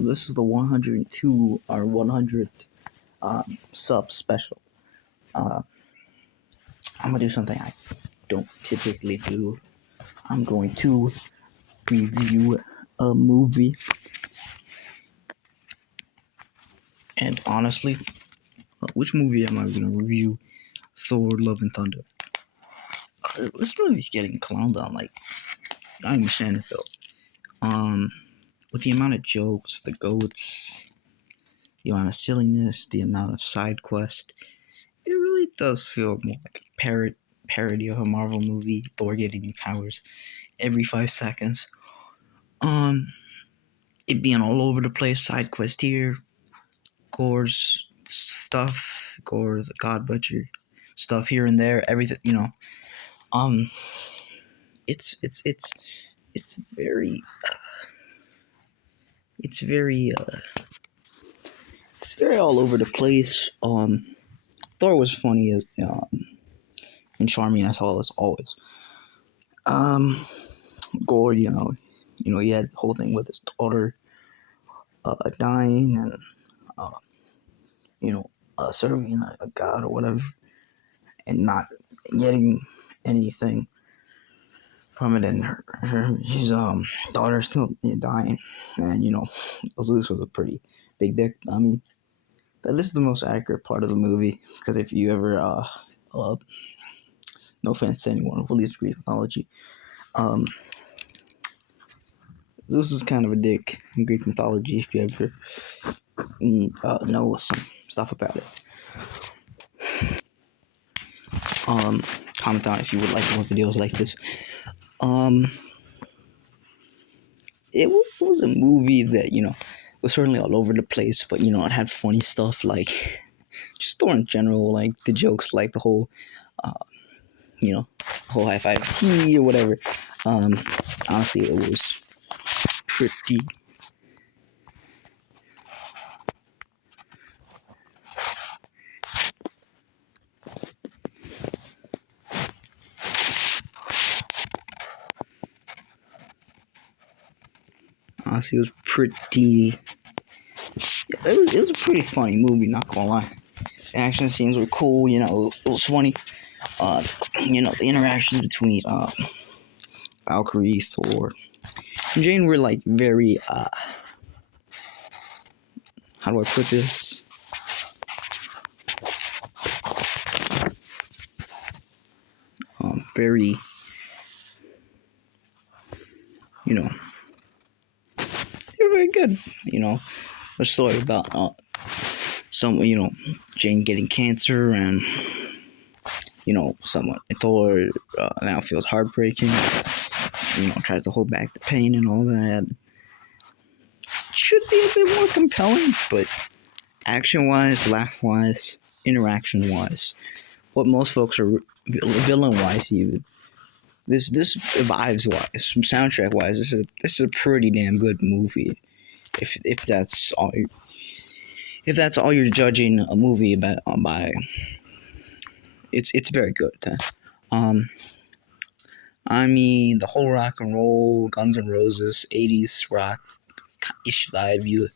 This is the 102 or 100 sub special. Uh, I'm gonna do something I don't typically do. I'm going to review a movie, and honestly, which movie am I gonna review? Thor: Love and Thunder. This movie's getting clowned on. Like, I understand it though. With the amount of jokes, the goats, the amount of silliness, the amount of side quest, it really does feel more like a parody of a Marvel movie. Thor getting new powers every 5 seconds. It being all over the place, side quest here, Gore's stuff, Gore the God Butcher stuff here and there, everything, Um, it's very, it's very, it's very all over the place. Thor was funny as and charming as always. Um, Gore, he had the whole thing with his daughter dying and uh, serving a god or whatever, and not getting anything from it, and his daughter still dying, and Zeus was a pretty big dick. I mean, that is the most accurate part of the movie, because if you ever no offense to anyone who believes Greek mythology, Zeus is kind of a dick in Greek mythology if you ever know some stuff about it. Comment on if you would like more videos like this. It was a movie that was certainly all over the place, but it had funny stuff, like just Thor in general, like the jokes, like the whole whole high five T or whatever. Honestly, it was pretty. Honestly, it was pretty. It was a pretty funny movie, not gonna lie. The action scenes were cool, it was funny. The interactions between Valkyrie, Thor, and Jane were like very how do I put this? Very, they're very good. A story about Jane getting cancer, and someone Thor now feels heartbreaking. Tries to hold back the pain and all that. Should be a bit more compelling, but action-wise, laugh-wise, interaction-wise, what most folks are villain-wise even. This vibes-wise, soundtrack-wise, this is a pretty damn good movie. If that's all you're judging a movie about by, it's very good. I mean, the whole rock and roll, Guns N' Roses, 80s rock-ish vibe you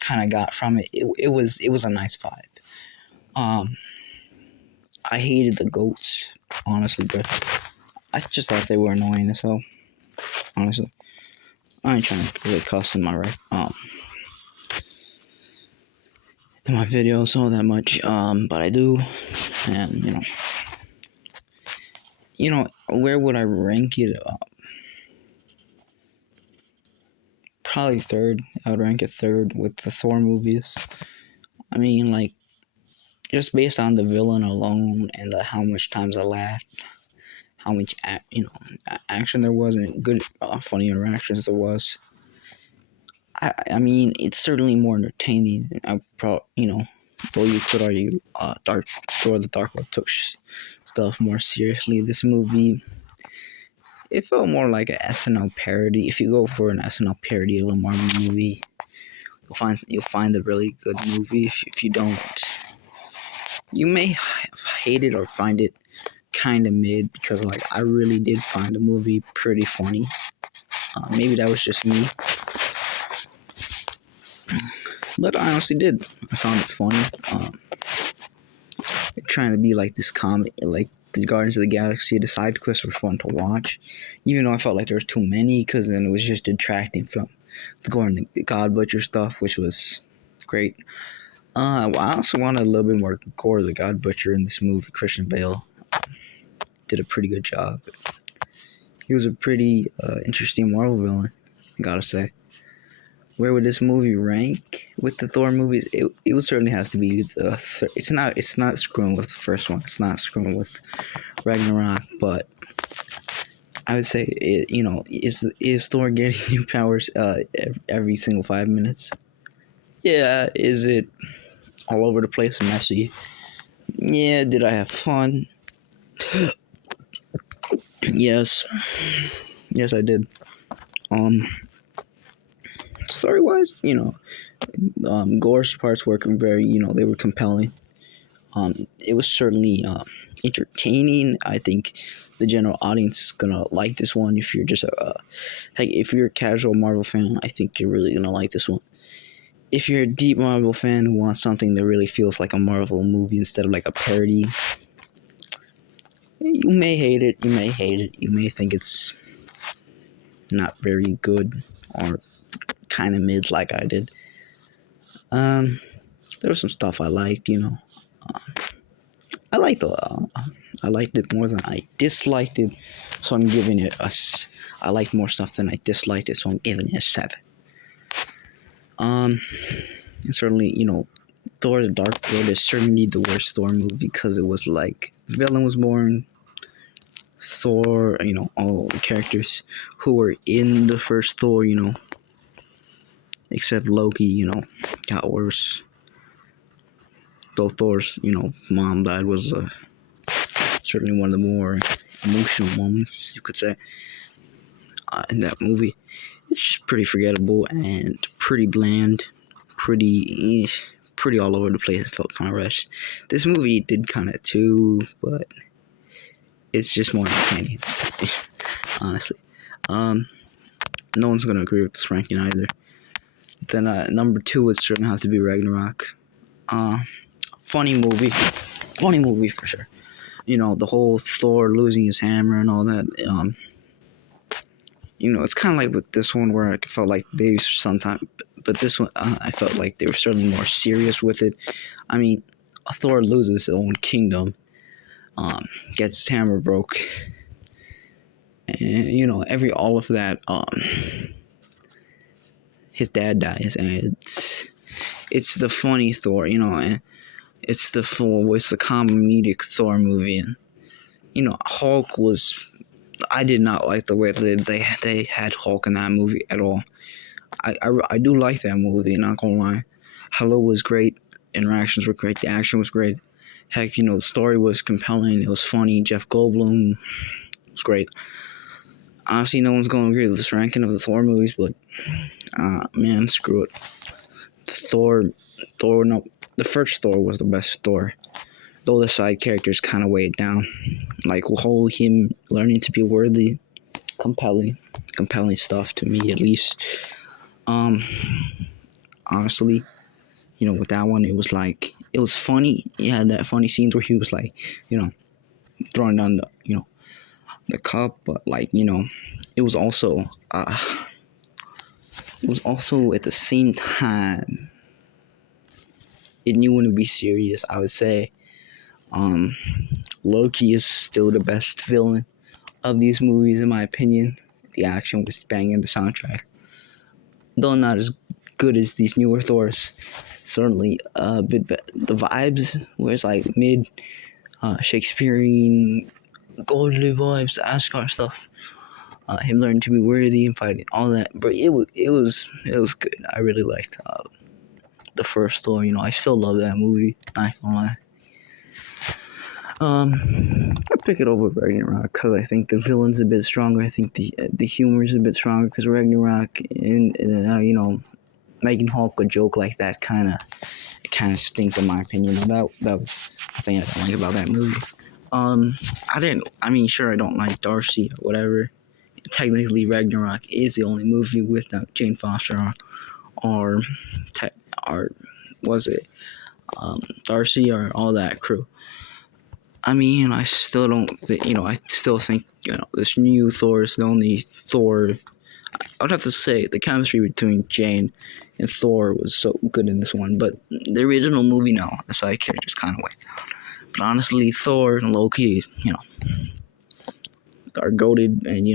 kind of got from it. It was a nice vibe. I hated the goats, honestly, but I just thought they were annoying as hell. Honestly, I ain't trying to really cuss in my in my videos all that much, but I do, and where would I rank it? Probably third. I would rank it third with the Thor movies. I mean, like, just based on the villain alone and how much times I laughed, how much action there was, and good funny interactions there was. I mean, it's certainly more entertaining. Though you could argue, Thor: The Dark World took stuff more seriously. This movie, it felt more like an SNL parody. If you go for an SNL parody of a Marvel movie, you'll find a really good movie. If you don't, you may hate it or find it kind of mid, because I really did find the movie pretty funny. Maybe that was just me. But I honestly did. I found it funny. Trying to be like this comedy, like the Guardians of the Galaxy. The side quests were fun to watch, even though I felt like there was too many, because then it was just detracting from the God Butcher stuff, which was great. I also wanted a little bit more gore of the God Butcher in this movie. Christian Bale did a pretty good job. He was a pretty interesting Marvel villain, I gotta say. Where would this movie rank with the Thor movies? It would certainly have to be the it's not screwing with the first one. It's not screwing with Ragnarok, but I would say is Thor getting new powers every single 5 minutes? Yeah. Is it all over the place and messy? Yeah. Did I have fun? Yes. Yes, I did. Um, Story wise, Gore's parts were very, they were compelling. It was certainly entertaining. I think the general audience is gonna like this one. If you're just if you're a casual Marvel fan, I think you're really gonna like this one. If you're a deep Marvel fan who wants something that really feels like a Marvel movie instead of like a parody, you may hate it. You may hate it. You may think it's not very good or kind of mid like I did. There was some stuff I liked. I liked I liked it more than I disliked it, so I'm giving it I liked more stuff than I disliked it, so I'm giving it a 7. And certainly, Thor: The Dark World is certainly the worst Thor movie because it was like the villain was born. Thor, all the characters who were in the first Thor, except Loki, got worse. Though Thor's, mom died was certainly one of the more emotional moments, you could say, in that movie. It's just pretty forgettable and pretty bland, pretty all over the place. It felt kind of rushed. This movie did kind of too, but it's just more entertaining, honestly. No one's gonna agree with this ranking either. Then number 2 would certainly have to be Ragnarok. Funny movie for sure. The whole Thor losing his hammer and all that. It's kind of like with this one where I felt like they sometimes, but this one I felt like they were certainly more serious with it. I mean, Thor loses his own kingdom, gets his hammer broke, and all of that. His dad dies, and it's the funny Thor, and it's the comedic Thor movie, and Hulk was. I did not like the way that they had Hulk in that movie at all. I do like that movie, not gonna lie. Hello was great, interactions were great, the action was great. Heck, the story was compelling, it was funny. Jeff Goldblum was great. Honestly, no one's gonna agree with this ranking of the Thor movies, but man, screw it. No, the first Thor was the best Thor. Though the side characters kind of weighed down, like whole him learning to be worthy, compelling stuff to me at least. Honestly, with that one, it was funny. He had that funny scenes where he was like, throwing down the cup, but it was also at the same time, it knew when to be serious. I would say, Loki is still the best villain of these movies, in my opinion. The action was banging, the soundtrack, though not as good as these newer Thors. Certainly a bit better. The vibes where it's like mid Shakespearean godly vibes, Asgard stuff. Him learning to be worthy and fighting all that, but it was good. I really liked the first Thor. I still love that movie. Not gonna lie. I pick it over Ragnarok because I think the villain's a bit stronger. I think the humor's a bit stronger because Ragnarok and making Hulk a joke like that kind of stinks in my opinion. And that was the thing I didn't like about that movie. Sure, I don't like Darcy or whatever. Technically, Ragnarok is the only movie without Jane Foster or or was it Darcy or all that crew. I mean, I still don't, I still think, this new Thor is the only Thor. I would have to say the chemistry between Jane and Thor was so good in this one, but the original movie, no, the side characters kind of way. But honestly, Thor and Loki, are goated, and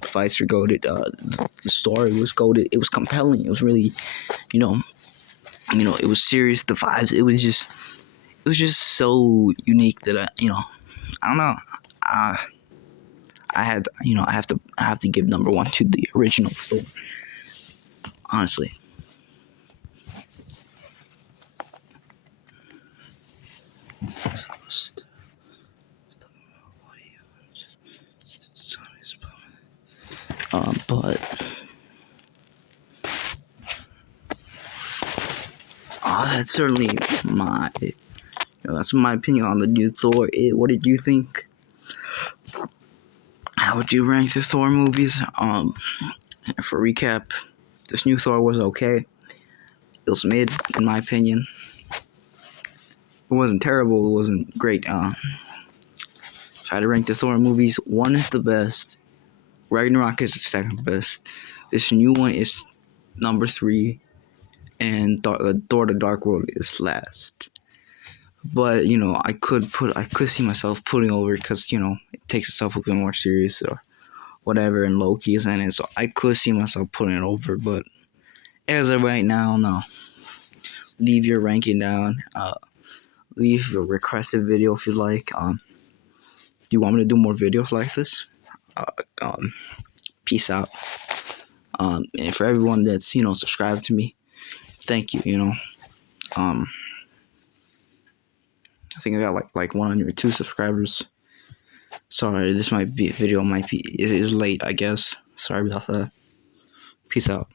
the fights were goated. The story was goated. It was compelling. It was really, you know, it was serious. The vibes. It was just so unique that I don't know. Uh, I have to give number one to the original Thor. Honestly. But that's certainly that's my opinion on the new Thor. What did you think? How would you rank the Thor movies? For recap, this new Thor was okay. It was mid, in my opinion. It wasn't terrible. It wasn't great. If I had to rank the Thor movies, one is the best. Ragnarok is the second best. This new one is number 3, and Thor: The Dark World is last. But I could see myself putting over, because it takes itself a bit more serious or whatever, and Loki is in it, so I could see myself putting it over. But as of right now, no. Leave your ranking down. Leave a requested video if you like. Do you want me to do more videos like this? Uh, um, Peace out. And for everyone that's subscribed to me, thank you. Um, I think I got like 102 subscribers. Sorry, this video might be, it is late, I guess. Sorry about that. Peace out.